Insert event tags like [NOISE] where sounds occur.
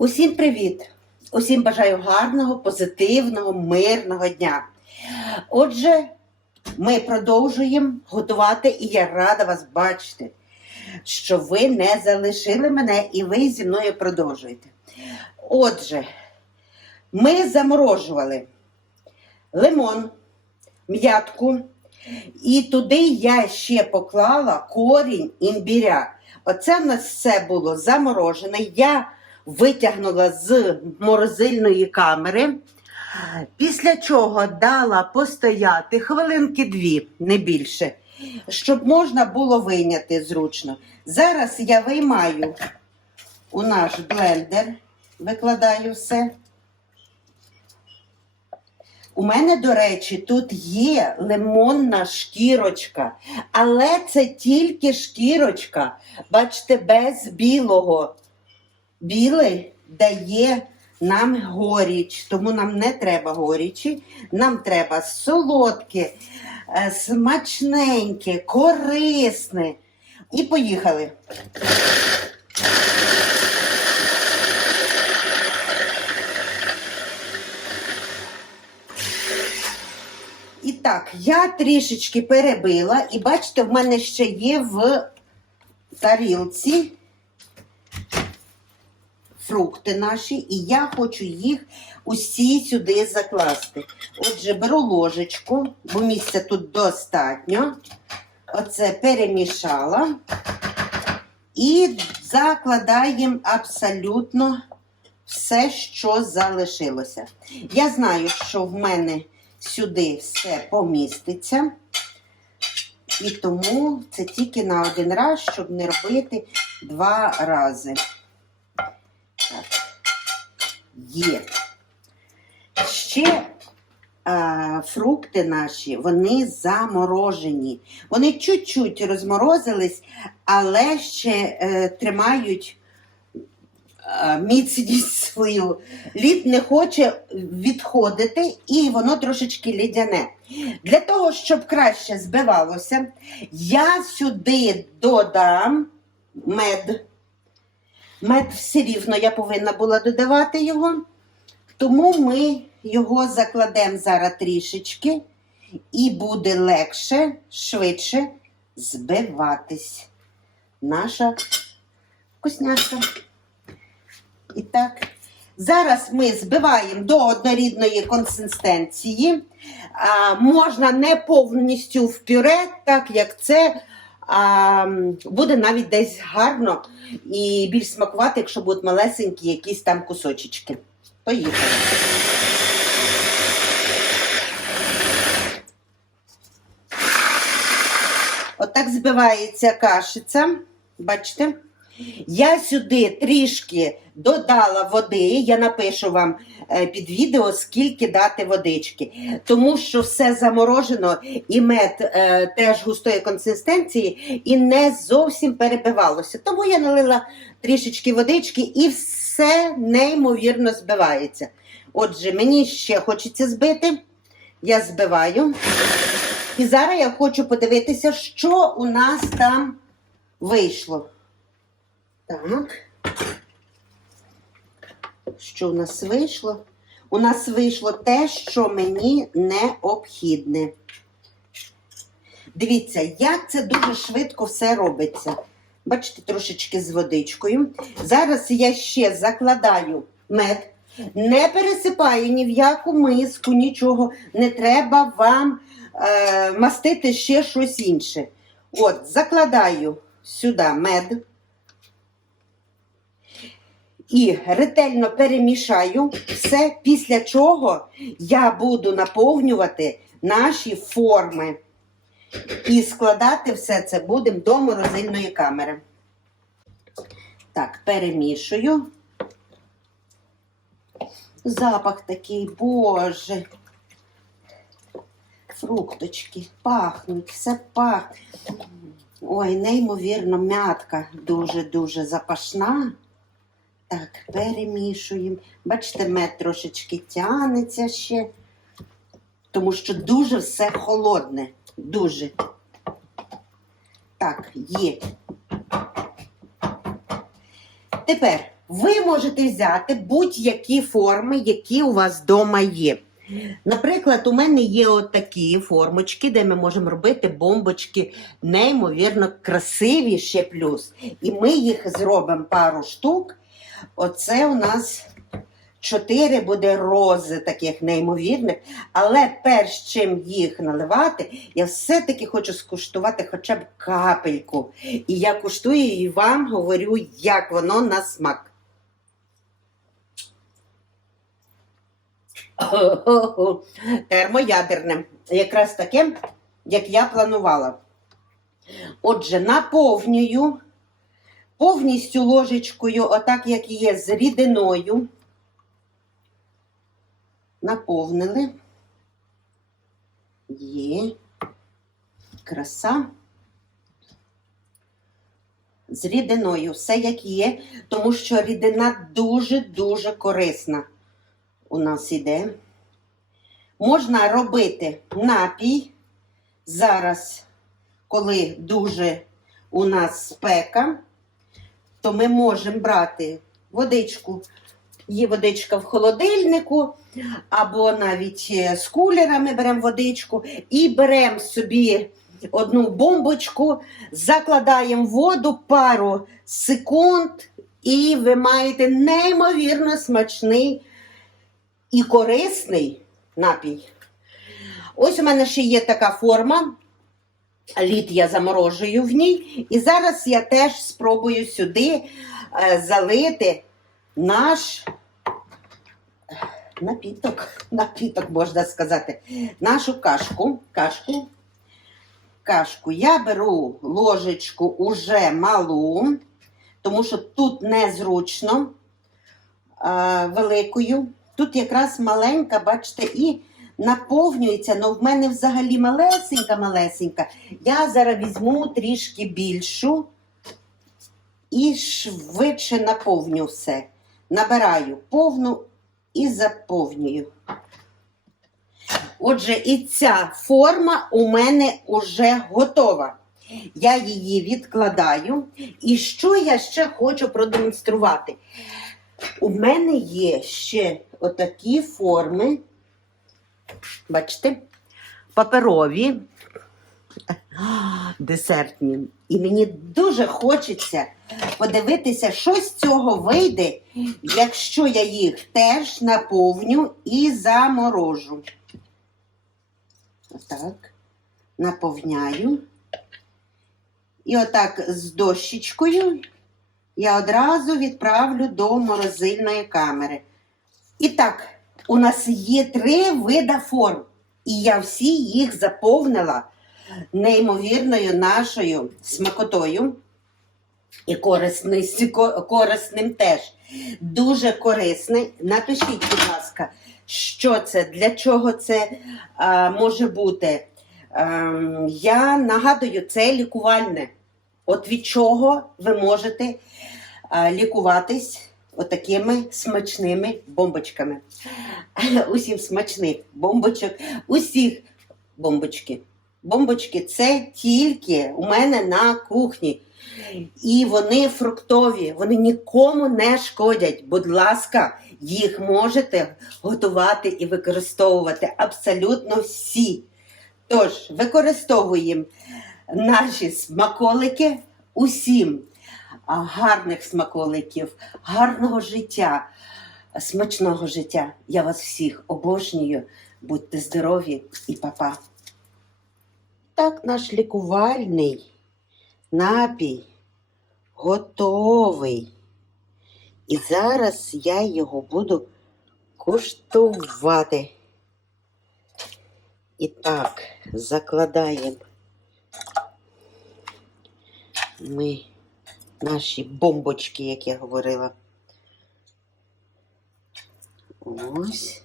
Усім привіт! Усім бажаю гарного, позитивного, мирного дня. Отже, ми продовжуємо готувати, і я рада вас бачити, що ви не залишили мене і ви зі мною продовжуєте. Отже, ми заморожували лимон, м'ятку, і туди я ще поклала корінь імбіря. Оце в нас все було заморожене. Я витягнула з морозильної камери. Після чого дала постояти хвилинки дві, не більше, щоб можна було вийняти зручно. Зараз я виймаю у наш блендер, викладаю все. У мене, до речі, тут є лимонна шкірочка, але це тільки шкірочка, бачите, без білого. Білий дає нам горіч, тому нам не треба горічі, нам треба солодке, е, смачненьке, корисне. І поїхали. І так, я трішечки перебила, і бачите, в мене ще є в тарілці фрукти наші, і я хочу їх усі сюди закласти. Отже, беру ложечку, бо місця тут достатньо. Оце перемішала. І закладаємо абсолютно все, що залишилося. Я знаю, що в мене сюди все поміститься. І тому це тільки на один раз, щоб не робити два рази. Так. Є. Ще а, фрукти наші, вони заморожені. Вони чуть-чуть розморозились, але ще е, тримають е, міцність свою. Лід не хоче відходити, і воно трошечки лідяне. Для того, щоб краще збивалося, я сюди додам мед. Мед все рівно я повинна була додавати його, тому ми його закладемо зараз трішечки, і буде легше, швидше збиватись. Наша вкусняшка. І так, зараз ми збиваємо до однорідної консистенції. А, можна не повністю в пюре, так як це а, буде навіть десь гарно і більш смакувати, якщо будуть малесенькі якісь там кусочечки. Поїхали. Отак збивається кашиця. Бачите? Я сюди трішки додала води, я напишу вам е, під відео, скільки дати водички. Тому що все заморожено і мед е, теж густої консистенції і не зовсім перебивалося. Тому я налила трішечки водички і все неймовірно збивається. Отже, мені ще хочеться збити. Я збиваю. І зараз я хочу подивитися, що у нас там вийшло. Так. Що у нас вийшло? У нас вийшло те, що мені необхідне. Дивіться, як це дуже швидко все робиться. Бачите, трошечки з водичкою. Зараз я ще закладаю мед. Не пересипаю ні в яку миску, нічого. Не треба вам е, мастити ще щось інше. От, закладаю сюди мед і ретельно перемішаю все, після чого я буду наповнювати наші форми. І складати все це будемо до морозильної камери. Так, перемішую. Запах такий, боже. Фрукточки пахнуть, все пахне. Ой, неймовірно, м'ятка дуже-дуже запашна. Так, перемішуємо. Бачите, мед трошечки тянеться ще, тому що дуже все холодне. Дуже. Так, є. Тепер ви можете взяти будь-які форми, які у вас вдома є. Наприклад, у мене є от такі формочки, де ми можемо робити бомбочки неймовірно красиві ще плюс. І ми їх зробимо пару штук. Оце у нас чотири буде рози таких неймовірних. Але перш чим їх наливати, я все-таки хочу скуштувати хоча б капельку. І я куштую і вам говорю, як воно на смак. Термоядерне. Якраз таке, як я планувала. Отже, наповнюю повністю ложечкою, отак як є, з рідиною. Наповнили. Є. Краса. З рідиною, все як є, тому що рідина дуже-дуже корисна у нас іде. Можна робити напій. Зараз, коли дуже у нас спека, то ми можемо брати водичку. Є водичка в холодильнику, або навіть е, з кулера ми беремо водичку і беремо собі одну бомбочку, закладаємо воду пару секунд, і ви маєте неймовірно смачний і корисний напій. Ось у мене ще є така форма. Лід я заморожую в ній. І зараз я теж спробую сюди е, залити наш напіток, напіток, можна сказати, нашу кашку. кашку. Кашку я беру ложечку уже малу, тому що тут незручно е, великою. Тут якраз маленька, бачите, і наповнюється. Ну, в мене взагалі малесенька-малесенька. Я зараз візьму трішки більшу і швидше наповню все. Набираю повну і заповнюю. Отже, і ця форма у мене вже готова. Я її відкладаю. І що я ще хочу продемонструвати? У мене є ще отакі форми, бачите, паперові, десертні. І мені дуже хочеться подивитися, що з цього вийде, якщо я їх теж наповню і заморожу. Отак, наповняю. І отак з дощечкою я одразу відправлю до морозильної камери. І так, у нас є три вида форм, і я всі їх заповнила неймовірною нашою смакотою. І корисним теж. Дуже корисний. Напишіть, будь ласка, що це, для чого це а, може бути. Ем, я нагадую, це лікувальне. От від чого ви можете а, лікуватись отакими смачними бомбочками. [LAUGHS] Усім смачних бомбочок, усіх бомбочки. Бомбочки це тільки у мене на кухні. І вони фруктові, вони нікому не шкодять. Будь ласка, їх можете готувати і використовувати абсолютно всі. Тож, використовуємо наші смаколики усім. Гарних смаколиків, гарного життя, смачного життя. Я вас всіх обожнюю. Будьте здорові і па-па. Так, наш лікувальний напій готовий. І зараз я його буду куштувати. І так, закладаємо ми наші бомбочки, як я говорила. Ось.